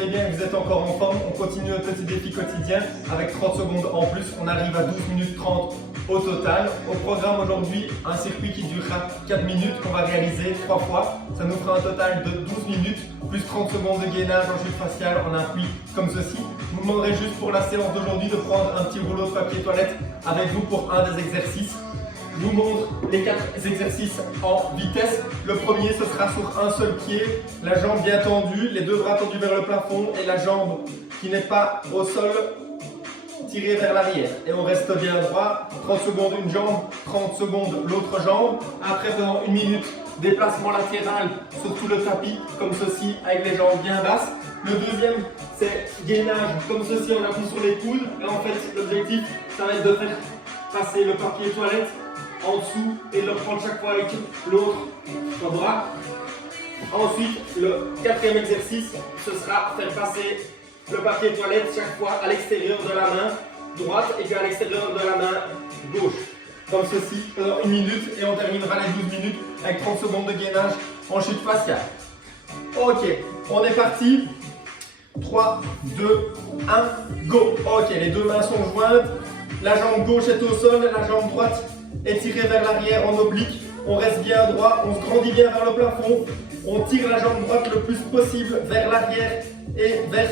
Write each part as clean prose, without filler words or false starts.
Eh bien, vous êtes encore en forme, on continue notre petit défi quotidien avec 30 secondes en plus. On arrive à 12 minutes 30 au total. Au programme aujourd'hui, un circuit qui durera 4 minutes qu'on va réaliser 3 fois. Ça nous fera un total de 12 minutes plus 30 secondes de gainage en chute faciale en appui comme ceci. Je vous demanderai juste pour la séance d'aujourd'hui de prendre un petit rouleau de papier toilette avec vous pour un des exercices. Je vous montre les 4 exercices en vitesse. Le premier, ce sera sur un seul pied, la jambe bien tendue, les deux bras tendus vers le plafond et la jambe qui n'est pas au sol tirée vers l'arrière. Et on reste bien droit, 30 secondes une jambe, 30 secondes l'autre jambe. Après, pendant 1 minute, déplacement latéral sur tout le tapis, comme ceci, avec les jambes bien basses. Le deuxième, c'est gainage, comme ceci, on appuie sur les coudes. Et en fait, l'objectif, ça va être de faire passer le papier toilette en dessous et de le prendre chaque fois avec l'autre bras. Ensuite, le quatrième exercice, ce sera faire passer le papier toilette chaque fois à l'extérieur de la main droite et puis à l'extérieur de la main gauche. Comme ceci, pendant 1 minute et on terminera les 12 minutes avec 30 secondes de gainage en chute faciale. Ok, on est parti. 3, 2, 1, go. Ok, les deux mains sont jointes. La jambe gauche est au sol et la jambe droite est tirée vers l'arrière en oblique. On reste bien droit, on se grandit bien vers le plafond. On tire la jambe droite le plus possible vers l'arrière et vers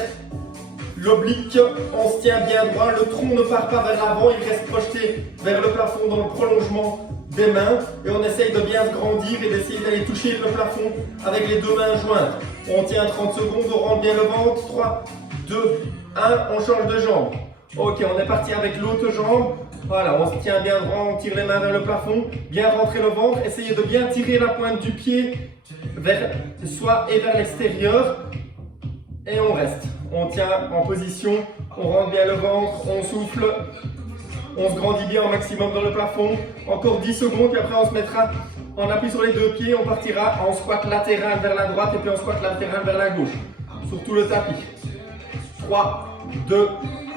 l'oblique. On se tient bien droit, le tronc ne part pas vers l'avant, il reste projeté vers le plafond dans le prolongement des mains. Et on essaye de bien se grandir et d'essayer d'aller toucher le plafond avec les deux mains jointes. On tient 30 secondes, on rentre bien le ventre. 3, 2, 1, on change de jambe. Ok, on est parti avec l'autre jambe. Voilà, on se tient bien droit, on tire les mains vers le plafond, bien rentrer le ventre, essayez de bien tirer la pointe du pied vers soi et vers l'extérieur. Et on reste. On tient en position, on rentre bien le ventre, on souffle, on se grandit bien au maximum dans le plafond. Encore 10 secondes, puis après on se mettra en appui sur les deux pieds, on partira en squat latéral vers la droite et puis en squat latéral vers la gauche, sur tout le tapis. 3, 2,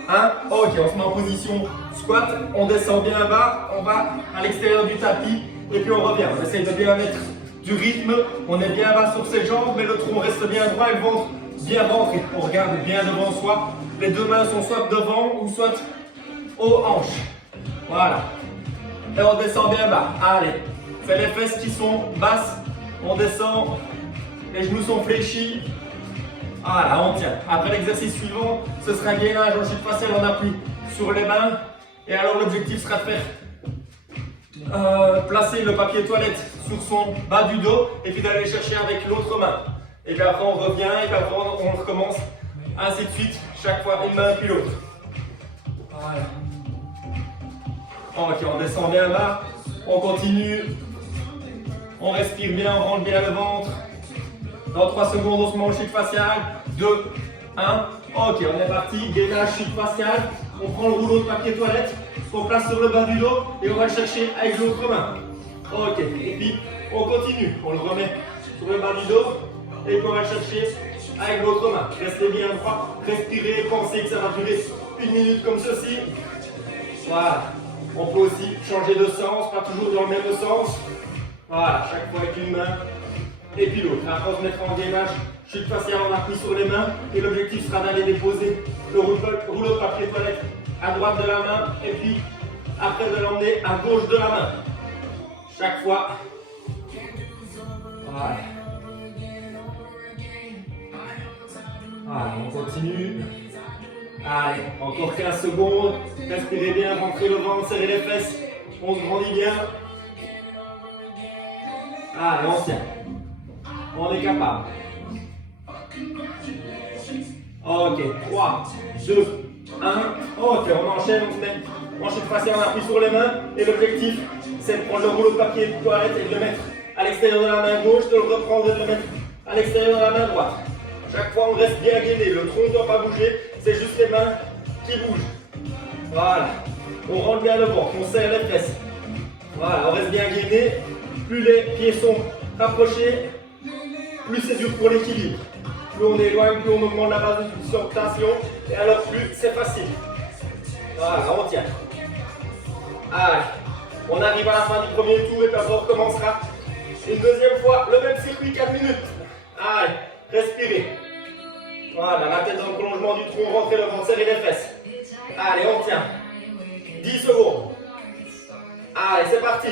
1, ok, on se met en position squat, on descend bien bas, on va à l'extérieur du tapis et puis on revient. On essaye de bien mettre du rythme, on est bien bas sur ses jambes, mais le tronc reste bien droit et le ventre bien rentré. On regarde bien devant soi, les deux mains sont soit devant ou soit aux hanches. Voilà. Et on descend bien bas. Allez, c'est les fesses qui sont basses, on descend, les genoux sont fléchis. Voilà, on tient. Après l'exercice suivant, ce sera gainage en chute faciale en appui sur les mains. Et alors l'objectif sera de faire placer le papier toilette sur son bas du dos et puis d'aller chercher avec l'autre main. Et puis après on revient et puis après on recommence ainsi de suite, chaque fois une main puis l'autre. Voilà. Ok, on descend bien bas, on continue, on respire bien, on rentre bien le ventre. Dans 3 secondes, on se met en chute faciale. 2, 1. Ok, on est parti. Gainage, chute faciale. On prend le rouleau de papier toilette qu'on place sur le bas du dos et on va le chercher avec l'autre main. Ok, et puis on continue. On le remet sur le bas du dos et puis on va le chercher avec l'autre main. Restez bien droit, respirez, pensez que ça va durer 1 minute comme ceci. Voilà. On peut aussi changer de sens, pas toujours dans le même sens. Voilà, chaque fois avec une main. Et puis l'autre. Après, on se mettra en gainage, chute faciale en appui sur les mains. Et l'objectif sera d'aller déposer le rouleau de papier toilette à droite de la main. Et puis, après, de l'emmener à gauche de la main. Chaque fois. Voilà. Voilà, on continue. Allez, encore 15 secondes. Respirez bien, rentrez le ventre, serrez les fesses. On se grandit bien. Allez, on tient. On est capable. Ok, 3, 2, 1. Ok, on enchaîne, on se met en chute faciale en appui sur les mains. Et l'objectif, c'est de prendre le rouleau de papier de toilette et de le mettre à l'extérieur de la main gauche, de le reprendre et de le mettre à l'extérieur de la main droite. Chaque fois, on reste bien gainé. Le tronc ne doit pas bouger, c'est juste les mains qui bougent. Voilà. On rentre bien le ventre, on serre les fesses. Voilà, on reste bien gainé. Plus les pieds sont rapprochés, plus c'est dur pour l'équilibre. Plus on éloigne, plus on augmente la base de tension, et alors plus c'est facile. Voilà, on tient. Allez, on arrive à la fin du premier tour et puis après on recommencera une deuxième fois le même circuit 4 minutes. Allez, respirez. Voilà, la tête dans le prolongement du tronc, rentrez le ventre, serrez les fesses. Allez, on tient. 10 secondes. Allez, c'est parti.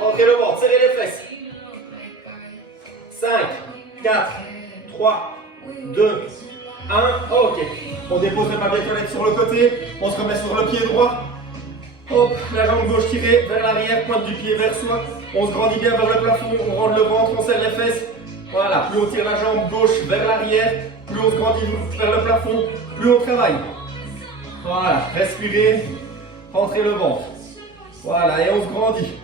Rentrez le ventre, serrez les fesses. 5, 4, 3, 2, 1. Ok. On dépose le papier toilette sur le côté. On se remet sur le pied droit. Hop, la jambe gauche tirée vers l'arrière, pointe du pied vers soi. On se grandit bien vers le plafond, on rentre le ventre, on serre les fesses. Voilà, plus on tire la jambe gauche vers l'arrière, plus on se grandit vers le plafond, plus on travaille. Voilà, respirez, rentrez le ventre. Voilà, et on se grandit.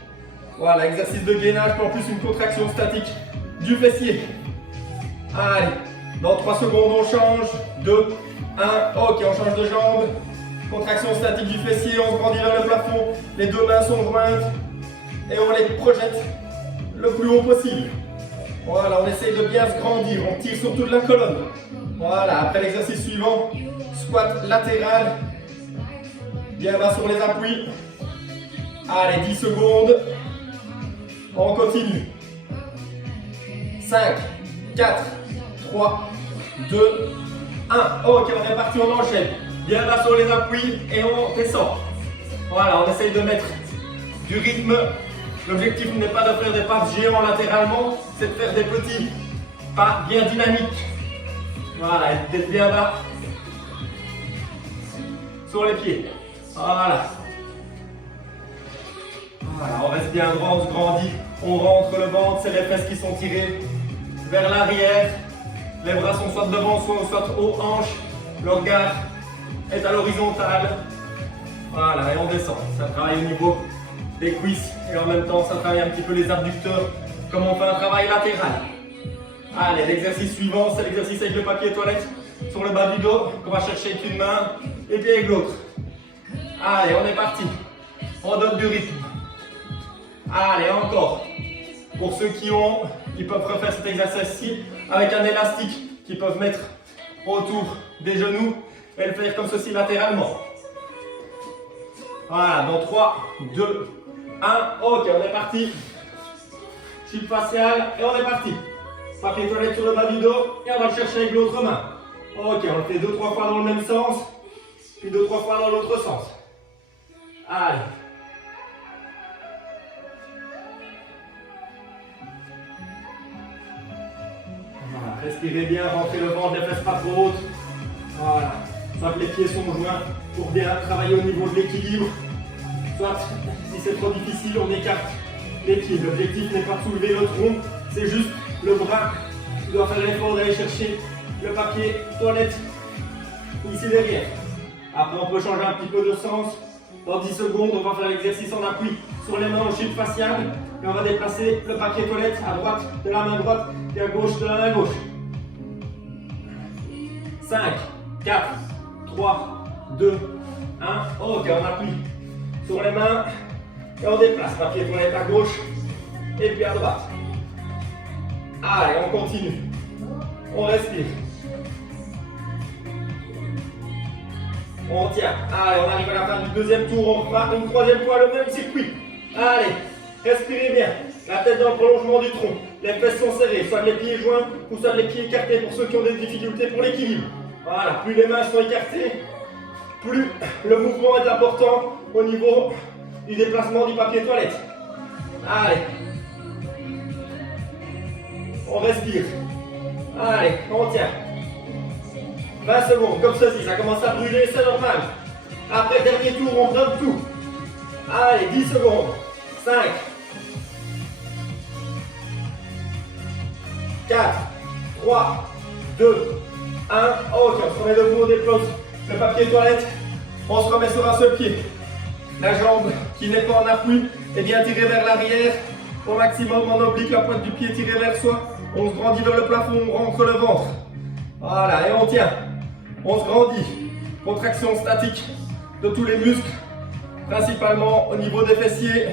Voilà, exercice de gainage, puis en plus une contraction statique du fessier. Allez, dans 3 secondes, on change. 2, 1, ok, on change de jambe. Contraction statique du fessier, on se grandit vers le plafond. Les deux mains sont jointes et on les projette le plus haut possible. Voilà, on essaye de bien se grandir, on tire sur toute la colonne. Voilà, après l'exercice suivant, squat latéral. Bien bas sur les appuis. Allez, 10 secondes. On continue. 5, 4, 3, 2, 1. Ok, on est parti, on enchaîne. Bien bas sur les appuis et on descend. Voilà, on essaye de mettre du rythme. L'objectif n'est pas de faire des pas géants latéralement, c'est de faire des petits pas bien dynamiques. Voilà, et d'être bien bas sur les pieds. Voilà. Voilà, on reste bien droit, on se grandit, on rentre le ventre, c'est les fesses qui sont tirées vers l'arrière. Les bras sont soit devant, soit aux hanches. Le regard est à l'horizontale. Voilà, et on descend. Ça travaille au niveau des cuisses et en même temps, ça travaille un petit peu les abducteurs comme on fait un travail latéral. Allez, l'exercice suivant, c'est l'exercice avec le papier toilette sur le bas du dos qu'on va chercher avec une main et puis avec l'autre. Allez, on est parti. On donne du rythme. Allez, encore. Pour ceux qui peuvent refaire cet exercice-ci avec un élastique qu'ils peuvent mettre autour des genoux et le faire comme ceci latéralement. Voilà, dans 3, 2, 1. Ok, on est parti. Chute faciale et on est parti. Papier toilette sur le bas du dos et on va le chercher avec l'autre main. Ok, on le fait 2-3 fois dans le même sens, puis 2-3 fois dans l'autre sens. Allez. Voilà, respirez bien, rentrez le ventre, les fesses pas trop hautes. Voilà. Soit que les pieds sont joints pour bien travailler au niveau de l'équilibre. Soit, si c'est trop difficile, on écarte les pieds. L'objectif n'est pas de soulever le tronc, c'est juste le bras qui doit faire l'effort d'aller chercher le papier toilette ici derrière. Après, on peut changer un petit peu de sens. Dans 10 secondes, on va faire l'exercice en appui sur les mains en chute faciale. Et on va déplacer le papier toilette à droite de la main droite et à gauche de la main gauche. 5, 4, 3, 2, 1. Ok, on appuie sur les mains et on déplace papier toilette à gauche et puis à droite. Allez, on continue. On respire. On tient. Allez, on arrive à la fin du deuxième tour. On repart une troisième fois le même circuit. Allez, respirez bien. La tête dans le prolongement du tronc. Les fesses sont serrées, soit les pieds joints ou soit les pieds écartés pour ceux qui ont des difficultés pour l'équilibre. Voilà, plus les mains sont écartées, plus le mouvement est important au niveau du déplacement du papier toilette. Allez. On respire. Allez, on tient. 20 secondes, comme ceci, ça commence à brûler, c'est normal. Après le dernier tour, on donne tout. Allez, 10 secondes. 5, 4, 3, 2, 1. Ok, on se remet debout, on dépose le papier toilette. On se remet sur un seul pied. La jambe qui n'est pas en appui est bien tirée vers l'arrière. Au maximum, on oblique la pointe du pied tirée vers soi. On se grandit vers le plafond, on rentre le ventre. Voilà, et on tient. On se grandit. Contraction statique de tous les muscles, principalement au niveau des fessiers.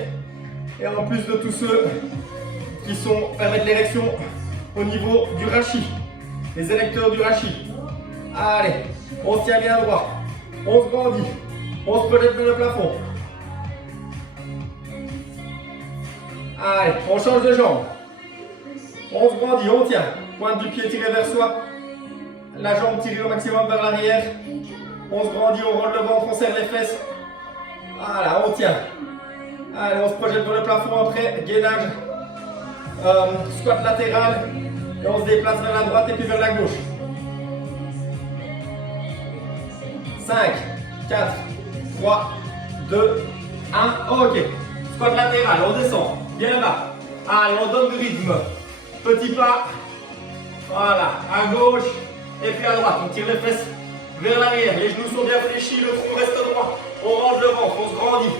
Et en plus de tous ceux qui permettent l'érection au niveau du rachis. Les électeurs du rachis. Allez, on se tient bien droit. On se grandit. On se projette vers le plafond. Allez, on change de jambe. On se grandit, on tient. Pointe du pied tirée vers soi. la jambe tirée au maximum vers l'arrière. On se grandit, on roule le ventre, on serre les fesses. Voilà, on tient. Allez, on se projette vers le plafond après. Gainage. Squat latéral. Et on se déplace vers la droite et puis vers la gauche. 5, 4, 3, 2, 1. Ok. Squat latéral, on descend. Bien là-bas. Allez, on donne du rythme. Petit pas. Voilà, à gauche et puis à droite. On tire les fesses vers l'arrière. Les genoux sont bien fléchis, le tronc reste droit. On range le ventre, on se grandit.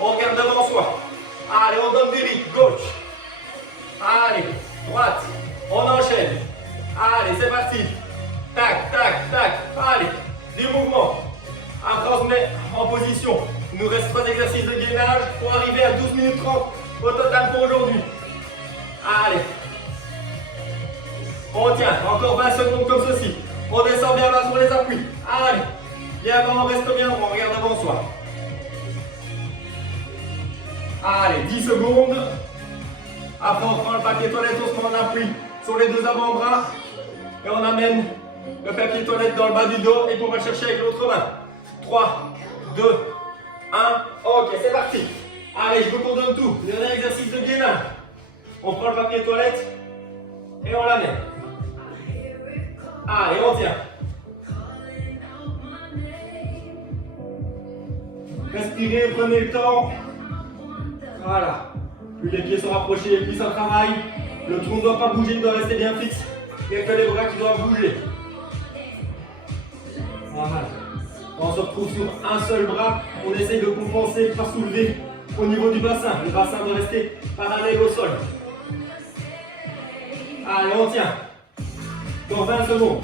On regarde devant soi. Allez, on donne du rythme. Gauche. Allez, droite. On enchaîne. Allez, c'est parti. Tac, tac, tac. Allez, du mouvement. Après, on se met en position. Il nous reste 3 exercices de gainage pour arriver à 12 minutes 30 au total pour aujourd'hui. Allez. On tient. Encore 20 secondes comme ceci. On descend bien bas sur les appuis. Allez. Bien bas, on reste bien droit. On regarde devant soi. Allez, 10 secondes. Après, on prend le papier toilette, on se met en appui sur les deux avant-bras. Et on amène le papier toilette dans le bas du dos et on va le chercher avec l'autre main. 3, 2, 1. Ok, c'est parti. Allez, je vous coordonne tout. Dernier exercice de gainage. On prend le papier toilette et on l'amène. Allez, on tient. Respirez, prenez le temps. Voilà. Plus les pieds sont rapprochés, plus ça travaille. Le tronc ne doit pas bouger, il doit rester bien fixe. Il n'y a que les bras qui doivent bouger. Voilà. On se retrouve sur un seul bras. On essaye de compenser par soulever au niveau du bassin. Le bassin doit rester parallèle au sol. Allez, on tient. Dans 20 secondes.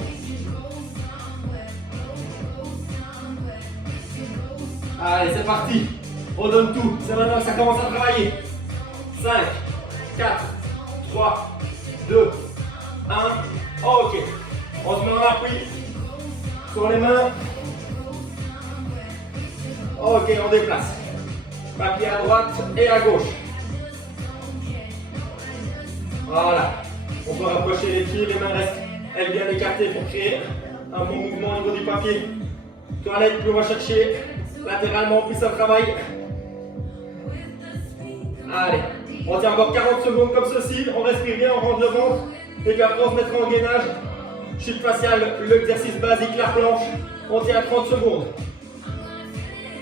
Allez, c'est parti. On donne tout. C'est maintenant que ça commence à travailler. 5, 4, 3, 2, 1. Ok. On se met en appui sur les mains. Ok, on déplace. Papier à droite et à gauche. Voilà. On peut rapprocher les pieds, les mains restent elles bien écartées pour créer un bon mouvement au niveau du papier. Toilette, puis on va chercher latéralement, puis ça travaille. Allez, on tient encore 40 secondes comme ceci. On respire bien, on rentre le ventre. Et puis après, on se mettra en gainage. Chute faciale, l'exercice basique, la planche. On tient 30 secondes.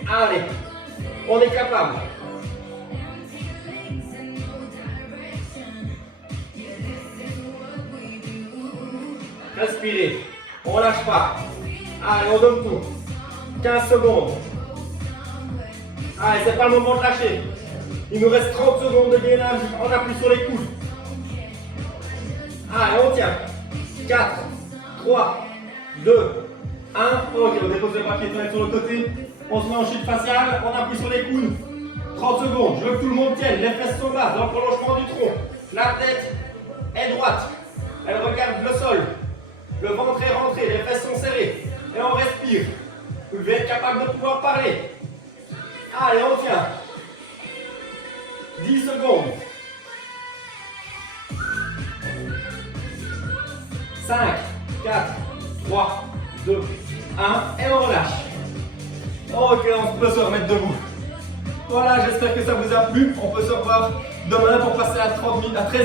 Allez, on est capable. Respirez, on lâche pas. Allez, on donne tout. 15 secondes. Allez, c'est pas le moment de lâcher. Il nous reste 30 secondes de gainage. On appuie sur les coudes. Allez, on tient. 4, 3, 2, 1. Ok, on dépose le papier toilette sur le côté. On se met en chute faciale. On appuie sur les coudes. 30 secondes. Je veux que tout le monde tienne. Les fesses sont basses dans le prolongement du tronc. La tête est droite. Elle regarde le sol. Le ventre est rentré. Les fesses sont serrées. Et on respire. Vous devez être capable de pouvoir parler. Allez, on tient. 10 secondes. 5, 4, 3, 2, 1. Et on relâche. Ok, on peut se remettre debout. Voilà, j'espère que ça vous a plu. On peut se revoir demain pour passer à 30 minutes, à 13